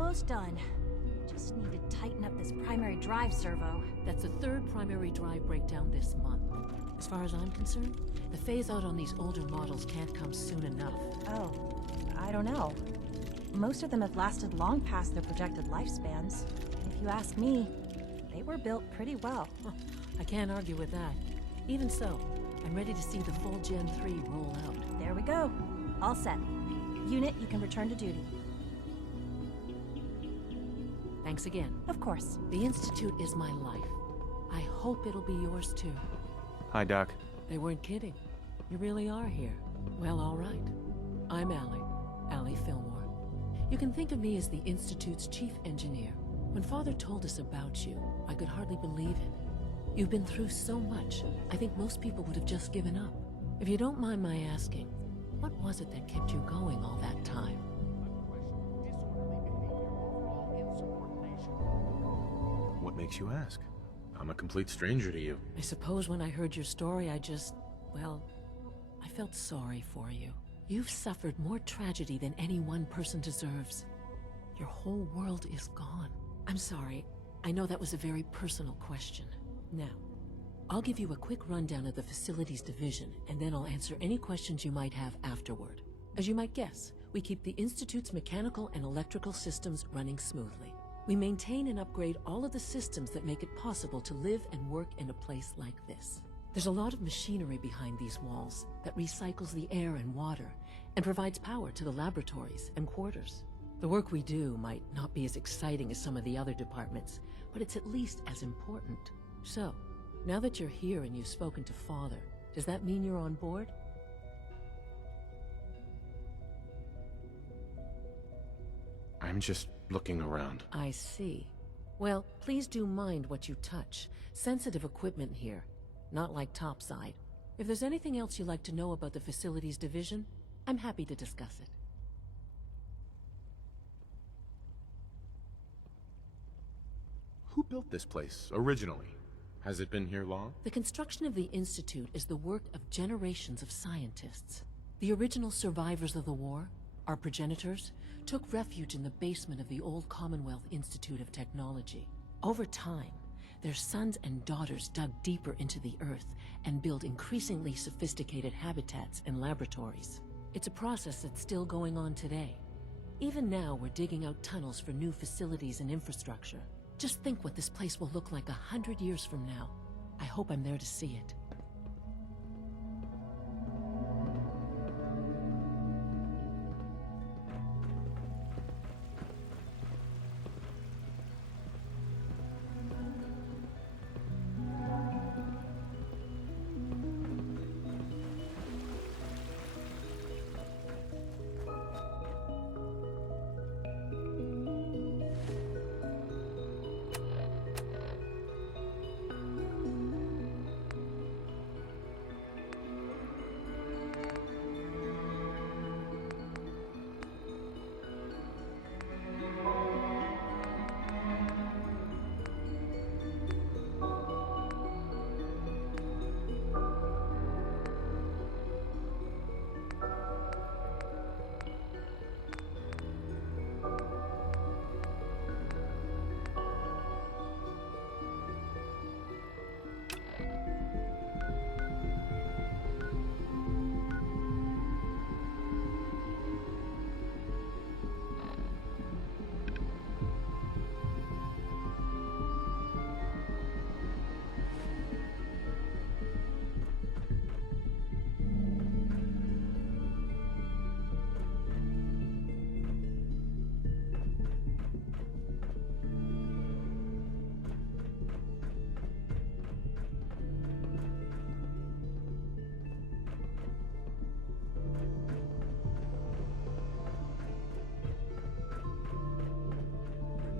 Almost done. Just need to tighten up this primary drive servo. That's the third primary drive breakdown this month. As far as I'm concerned, the phase-out on these older models can't come soon enough. Oh, I don't know. Most of them have lasted long past their projected lifespans. And if you ask me, they were built pretty well. I can't argue with that. Even so, I'm ready to see the full Gen 3 roll out. There we go. All set. Unit, you can return to duty. Thanks again. Of course. The Institute is my life. I hope it'll be yours too. Hi, Doc. They weren't kidding. You really are here. Well, all right. I'm Allie Fillmore. You can think of me as the Institute's chief engineer. When Father told us about you, I could hardly believe it. You've been through so much, I think most people would have just given up. If you don't mind my asking, what was it that kept you going all that time? What makes you ask? I'm a complete stranger to you. I suppose when I heard your story, well, I felt sorry for you. You've suffered more tragedy than any one person deserves. Your whole world is gone. I'm sorry. I know that was a very personal question. Now, I'll give you a quick rundown of the Facilities Division, and then I'll answer any questions you might have afterward. As you might guess, we keep the Institute's mechanical and electrical systems running smoothly. We maintain and upgrade all of the systems that make it possible to live and work in a place like this. There's a lot of machinery behind these walls that recycles the air and water and provides power to the laboratories and quarters. The work we do might not be as exciting as some of the other departments, but it's at least as important. So, now that you're here and you've spoken to Father, does that mean you're on board? I'm just looking around. I see. Well, please do mind what you touch. Sensitive equipment here, not like topside. If there's anything else you'd like to know about the Facilities Division, I'm happy to discuss it. Who built this place, originally? Has it been here long? The construction of the Institute is the work of generations of scientists. The original survivors of the war, our progenitors, took refuge in the basement of the old Commonwealth Institute of Technology. Over time, their sons and daughters dug deeper into the earth and built increasingly sophisticated habitats and laboratories. It's a process that's still going on today. Even now, we're digging out tunnels for new facilities and infrastructure. Just think what this place will look like 100 years from now. I hope I'm there to see it.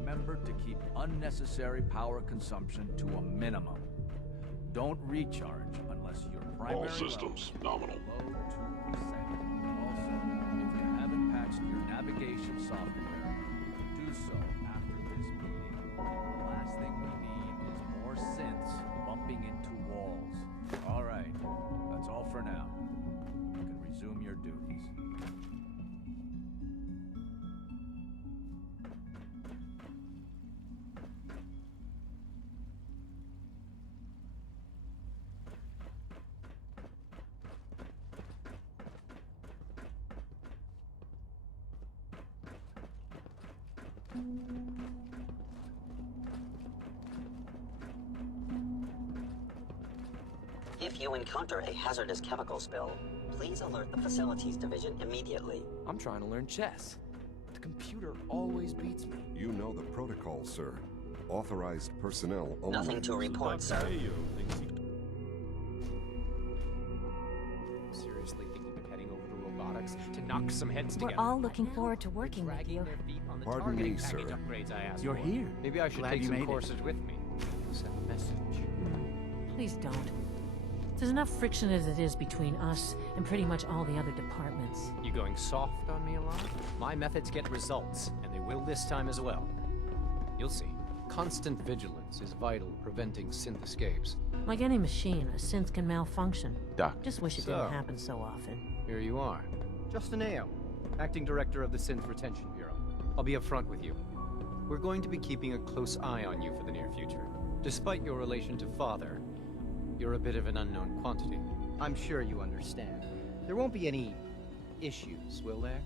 Remember to keep unnecessary power consumption to a minimum. Don't recharge unless your primary All systems nominal. Below 2%. Also, if you haven't patched your navigation software, do so after this meeting. The last thing we need is more synths bumping into walls. All right, that's all for now. You can resume your duties. If you encounter a hazardous chemical spill, please alert the Facilities Division immediately. I'm trying to learn chess. The computer always beats me. You know the protocol, sir. Authorized personnel only. Nothing to report, sir. Seriously thinking of heading over to robotics to knock some heads We're together. all looking forward to working with Dragging you. their feet on the Pardon targeting me, sir. package upgrades I asked You're for. here. Maybe I should Glad take you some made it. courses with me. Send a message. Please don't. There's enough friction as it is between us and pretty much all the other departments. You going soft on me a lot? My methods get results, and they will this time as well. You'll see. Constant vigilance is vital in preventing synth escapes. Like any machine, a synth can malfunction. Doc, Just wish it So- didn't happen so often. Here you are. Justin Ayo, Acting Director of the Synth Retention Bureau. I'll be upfront with you. We're going to be keeping a close eye on you for the near future. Despite your relation to Father, you're a bit of an unknown quantity. I'm sure you understand. There won't be any issues, will there?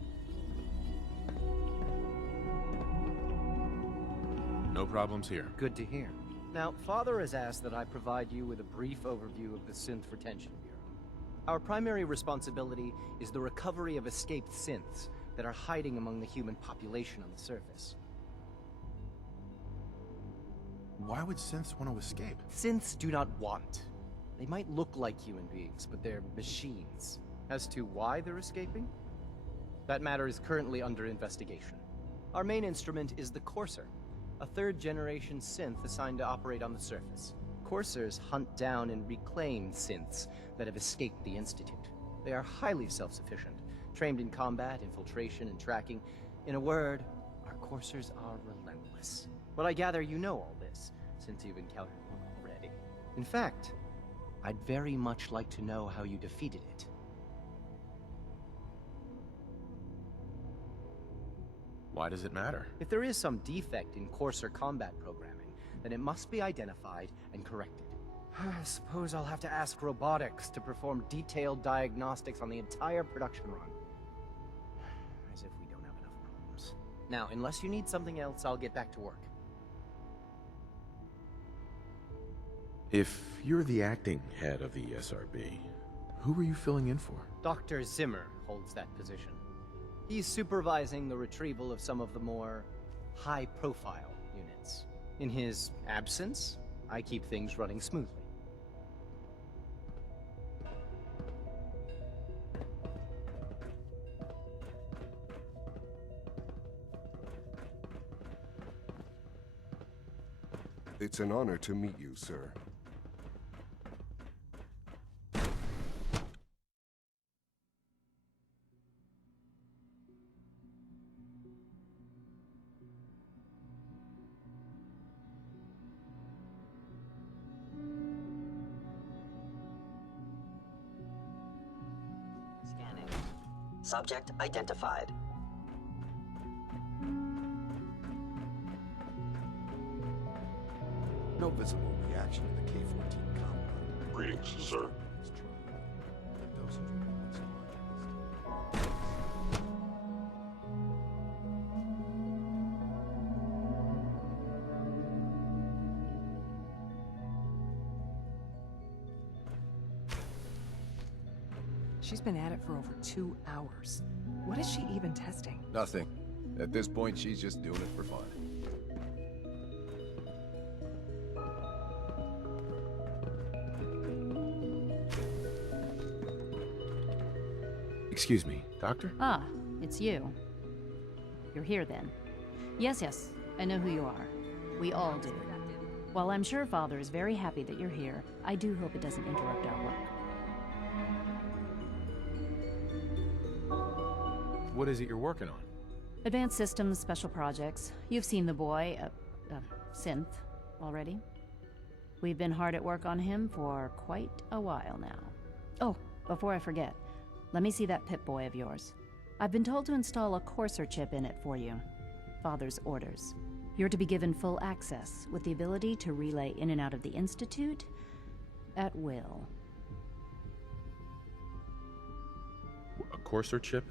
no problems here. Good to hear. Now, Father has asked that I provide you with a brief overview of the Synth Retention Bureau. Our primary responsibility is the recovery of escaped synths that are hiding among the human population on the surface. Why would synths want to escape? Synths do not want. They might look like human beings, but they're machines. As to why they're escaping? That matter is currently under investigation. Our main instrument is the Courser, a third-generation synth assigned to operate on the surface. Coursers hunt down and reclaim synths that have escaped the Institute. They are highly self-sufficient, trained in combat, infiltration, and tracking. In a word, our Coursers are relentless. But I gather you know all this, since you've encountered one already. In fact, I'd very much like to know how you defeated it. Why does it matter? If there is some defect in Courser combat programming, then it must be identified and corrected. I suppose I'll have to ask robotics to perform detailed diagnostics on the entire production run. As if we don't have enough problems. Now, unless you need something else, I'll get back to work. If you're the acting head of the SRB, who are you filling in for? Dr. Zimmer holds that position. He's supervising the retrieval of some of the more high-profile units. In his absence, I keep things running smoothly. It's an honor to meet you, sir. Scanning. Subject identified. No visible reaction to the K-14 compound. Greetings, sir. The dosage reports are larger this time. She's been at it for over 2 hours. What is she even testing? Nothing. At this point, she's just doing it for fun. Excuse me, Doctor? Ah, it's you. You're here then. Yes, I know who you are. We all do. While I'm sure Father is very happy that you're here, I do hope it doesn't interrupt our work. What is it you're working on? Advanced Systems Special Projects. You've seen the boy, Synth, already. We've been hard at work on him for quite a while now. Oh, before I forget, let me see that Pip-Boy of yours. I've been told to install a Courser chip in it for you. Father's orders. You're to be given full access, with the ability to relay in and out of the Institute at will. A Courser chip?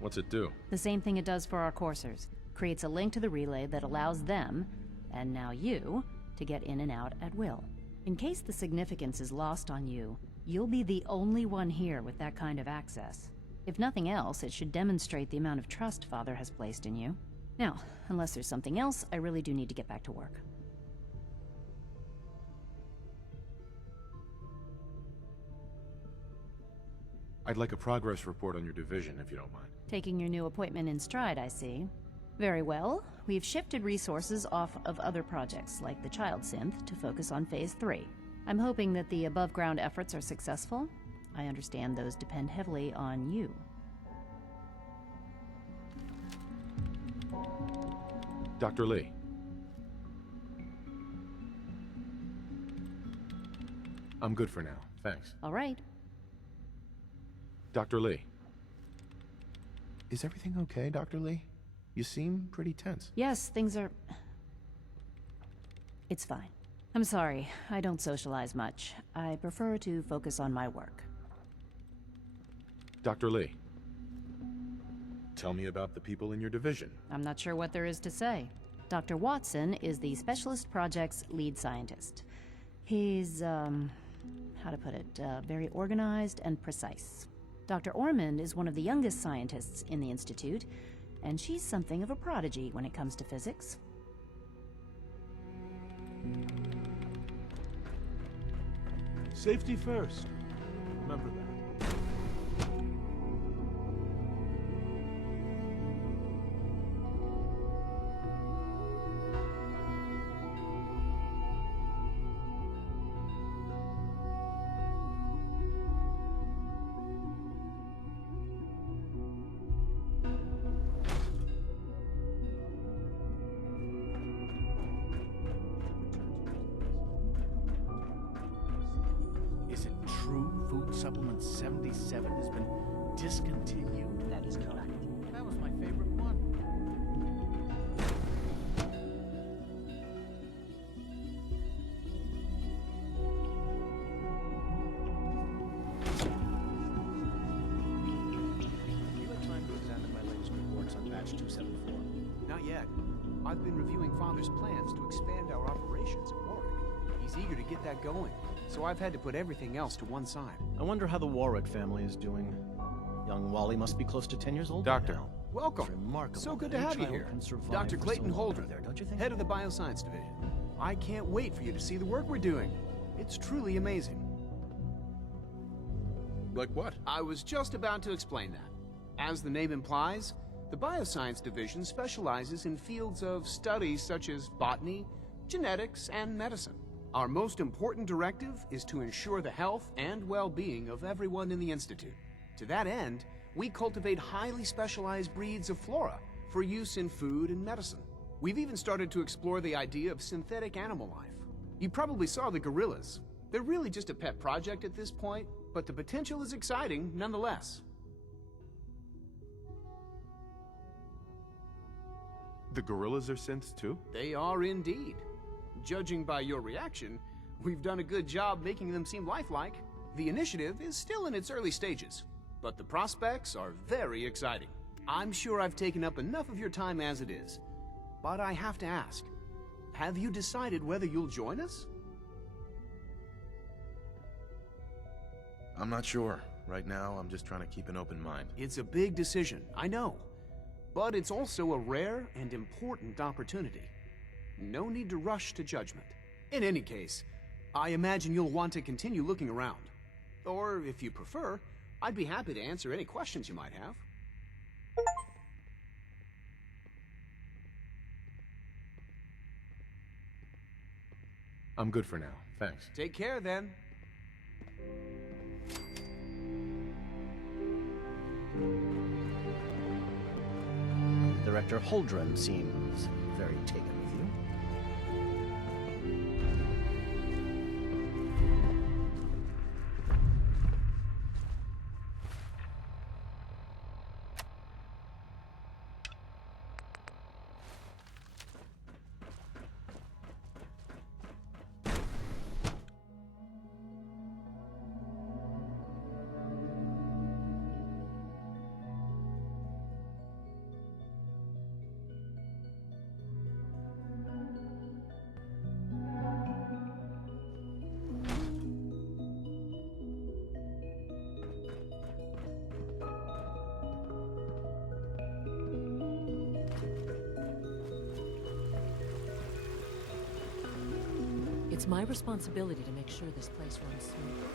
What's it do? The same thing it does for our coursers. creates a link to the relay that allows them, and now you, to get in and out at will. In case the significance is lost on you, you'll be the only one here with that kind of access. If nothing else, it should demonstrate the amount of trust Father has placed in you. Now, unless there's something else, I really do need to get back to work. I'd like a progress report on your division, if you don't mind. Taking your new appointment in stride, I see. Very well. We've shifted resources off of other projects, like the Child Synth, to focus on Phase 3. I'm hoping that the above-ground efforts are successful. I understand those depend heavily on you. Dr. Lee. I'm good for now, thanks. All right. Dr. Lee. Is everything okay, Dr. Lee? You seem pretty tense. Yes, things are... It's fine. I'm sorry, I don't socialize much. I prefer to focus on my work. Dr. Lee. Tell me about the people in your division. I'm not sure what there is to say. Dr. Watson is the Specialist Project's lead scientist. He's, how to put it, very organized and precise. Dr. Ormond is one of the youngest scientists in the Institute, and she's something of a prodigy when it comes to physics. Safety first. Remember that. Is it true Food Supplement 77 has been discontinued? That is correct. That was my favorite one. You had time to examine my latest reports on batch 274? Not yet. I've been reviewing Father's plans to expand our operations at Warwick. He's eager to get that going, so I've had to put everything else to one side. I wonder how the Warwick family is doing. Young Wally must be close to 10 years old Doctor. now. Welcome. It's remarkable. So good that to a have you child here. can survive Dr. for Clayton so long Holdren, there, don't you think? head of the Bioscience Division. I can't wait for you to see the work we're doing. It's truly amazing. Like what? I was just about to explain that. As the name implies, the Bioscience Division specializes in fields of study such as botany, genetics, and medicine. Our most important directive is to ensure the health and well-being of everyone in the Institute. To that end, we cultivate highly specialized breeds of flora for use in food and medicine. We've even started to explore the idea of synthetic animal life. You probably saw the gorillas. They're really just a pet project at this point, but the potential is exciting nonetheless. The gorillas are synths too? They are indeed. Judging by your reaction, we've done a good job making them seem lifelike. The initiative is still in its early stages, but the prospects are very exciting. I'm sure I've taken up enough of your time as it is, but I have to ask, have you decided whether you'll join us? I'm not sure. Right now, I'm just trying to keep an open mind. It's a big decision, I know, but it's also a rare and important opportunity. No need to rush to judgment. In any case, I imagine you'll want to continue looking around. Or, if you prefer, I'd be happy to answer any questions you might have. I'm good for now, thanks. Take care, then. Director Holdren seems very taken with you. It's my responsibility to make sure this place runs smoothly.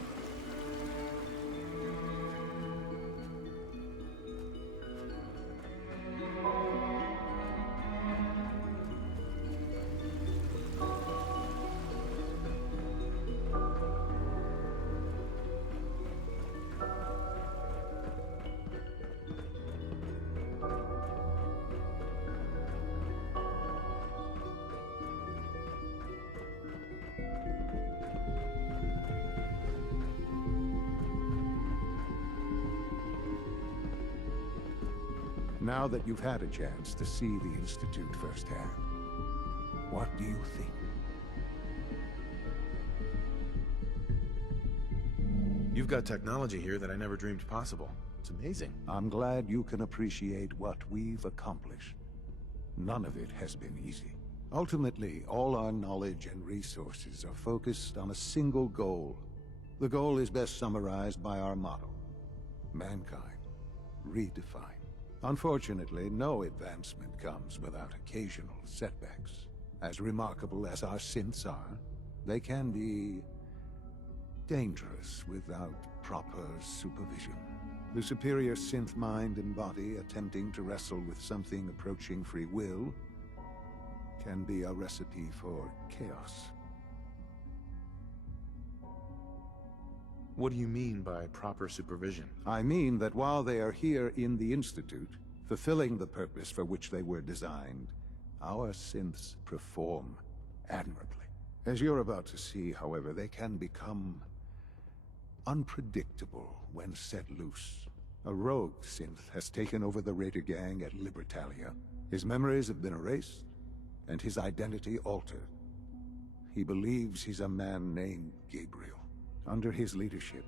Now that you've had a chance to see the Institute firsthand, what do you think? You've got technology here that I never dreamed possible. It's amazing. I'm glad you can appreciate what we've accomplished. None of it has been easy. Ultimately, all our knowledge and resources are focused on a single goal. The goal is best summarized by our motto: mankind, redefined. Unfortunately, no advancement comes without occasional setbacks. As remarkable as our synths are, they can be dangerous without proper supervision. The superior synth mind and body attempting to wrestle with something approaching free will can be a recipe for chaos. What do you mean by proper supervision? I mean that while they are here in the Institute, fulfilling the purpose for which they were designed, our synths perform admirably. As you're about to see, however, they can become unpredictable when set loose. A rogue synth has taken over the Raider gang at Libertalia. His memories have been erased, and his identity altered. He believes he's a man named Gabriel. Under his leadership,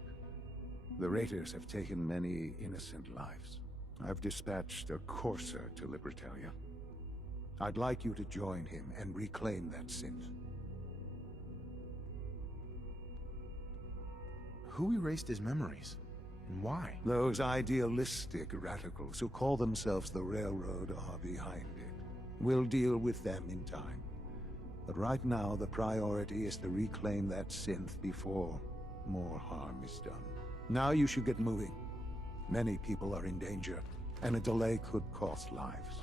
the Raiders have taken many innocent lives. I've dispatched a courser to Libertalia. I'd like you to join him and reclaim that synth. Who erased his memories? And why? Those idealistic radicals who call themselves the Railroad are behind it. We'll deal with them in time. But right now, the priority is to reclaim that synth before more harm is done. Now you should get moving. Many people are in danger, and a delay could cost lives.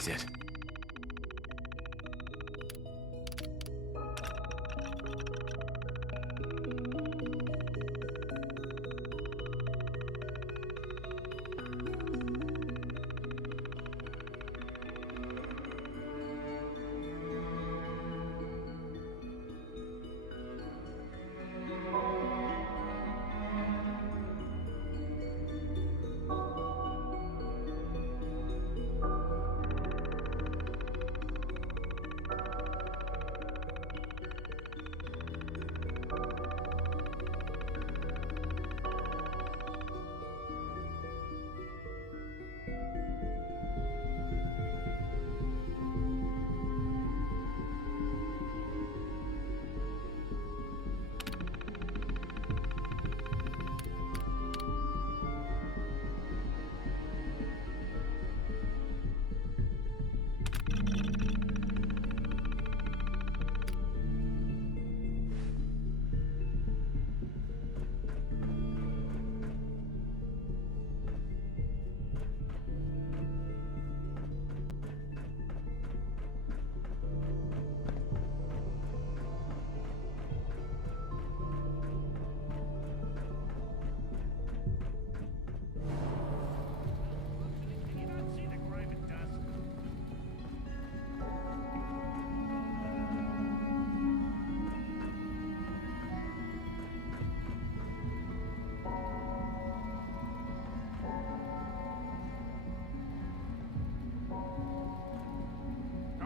exit.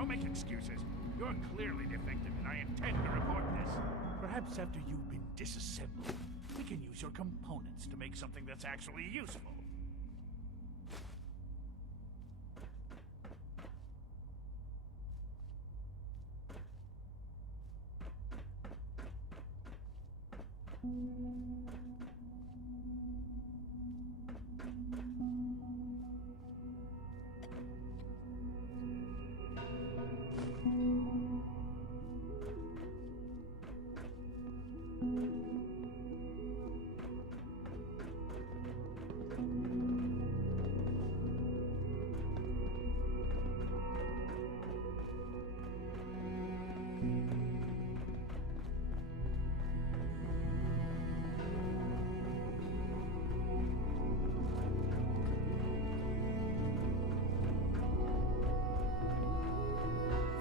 Don't make excuses. You're clearly defective, and I intend to report this. Perhaps after you've been disassembled, we can use your components to make something that's actually useful.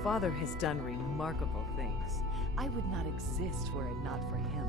Father has done remarkable things. I would not exist were it not for him.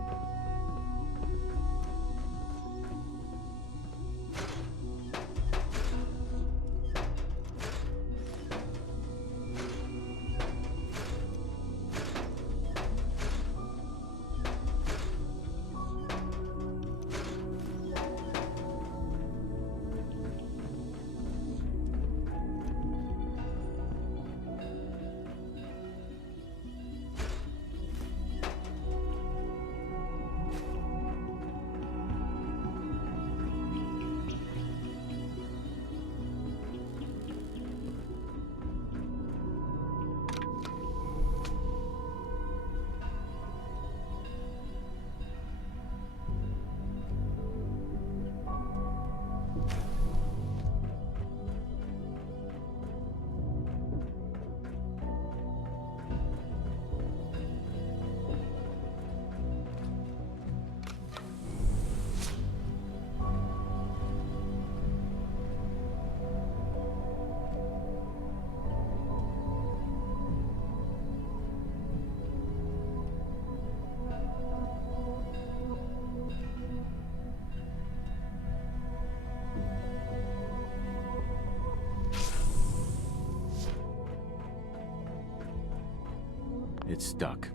It's stuck.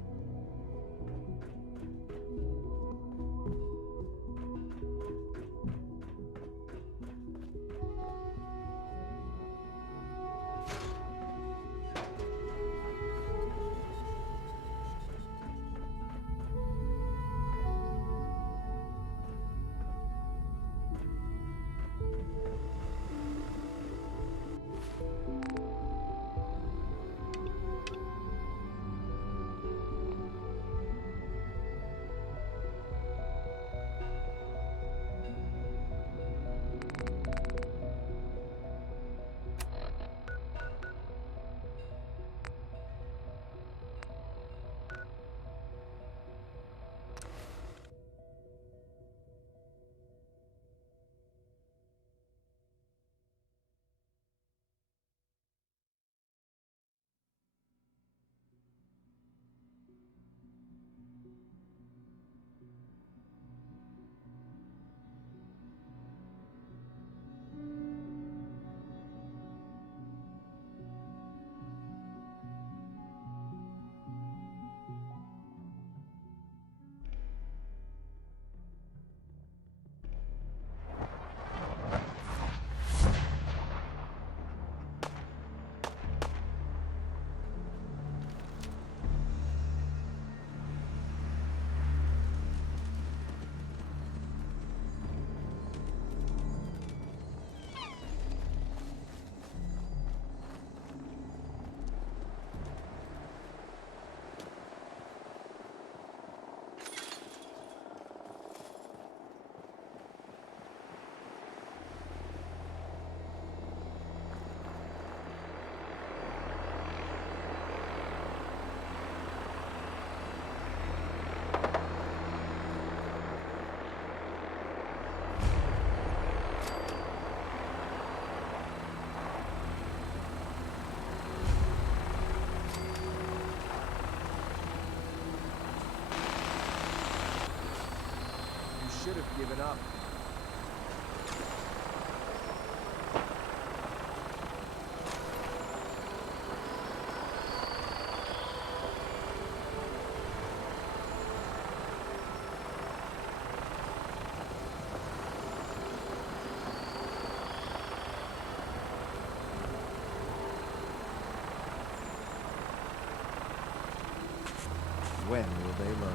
should have given up. When will they learn?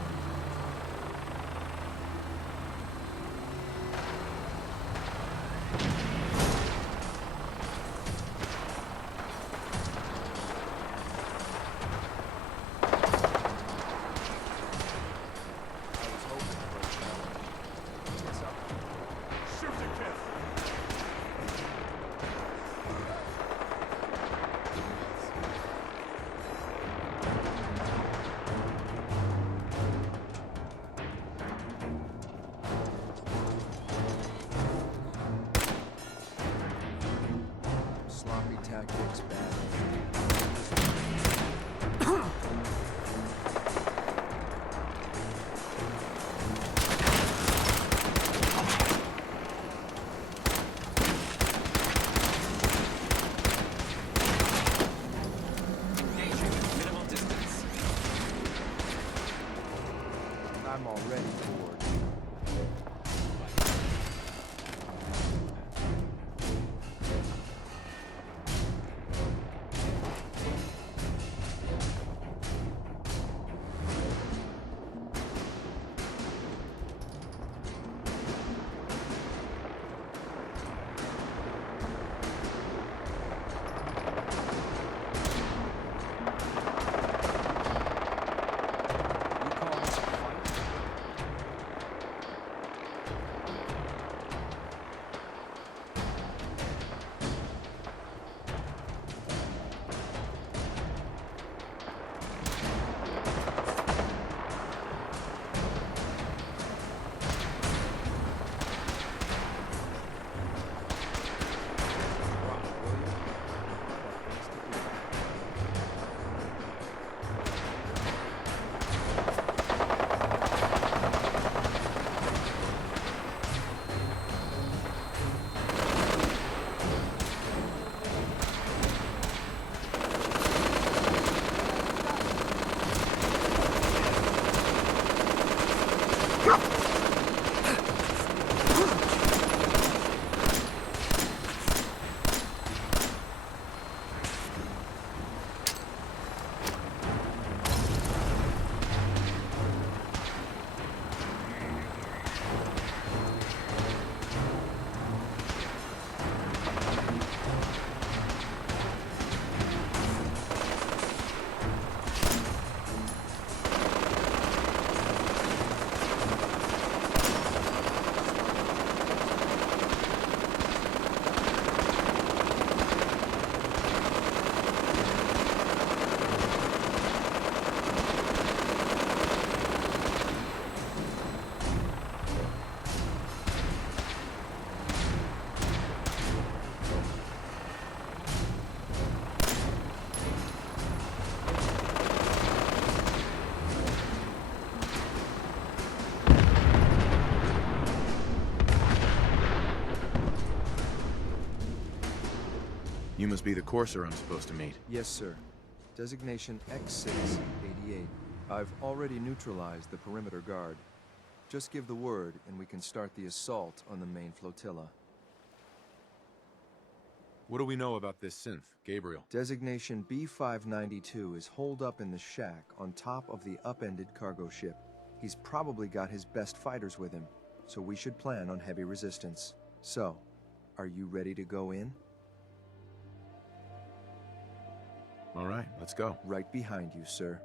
Sloppy tactics, minimal distance. I'm already bored. You must be the courser I'm supposed to meet. Yes, sir. Designation X688. I've already neutralized the perimeter guard. Just give the word, and we can start the assault on the main flotilla. What do we know about this synth, Gabriel? Designation B592 is holed up in the shack on top of the upended cargo ship. He's probably got his best fighters with him, so we should plan on heavy resistance. So, are you ready to go in? All right, let's go. Right behind you, sir.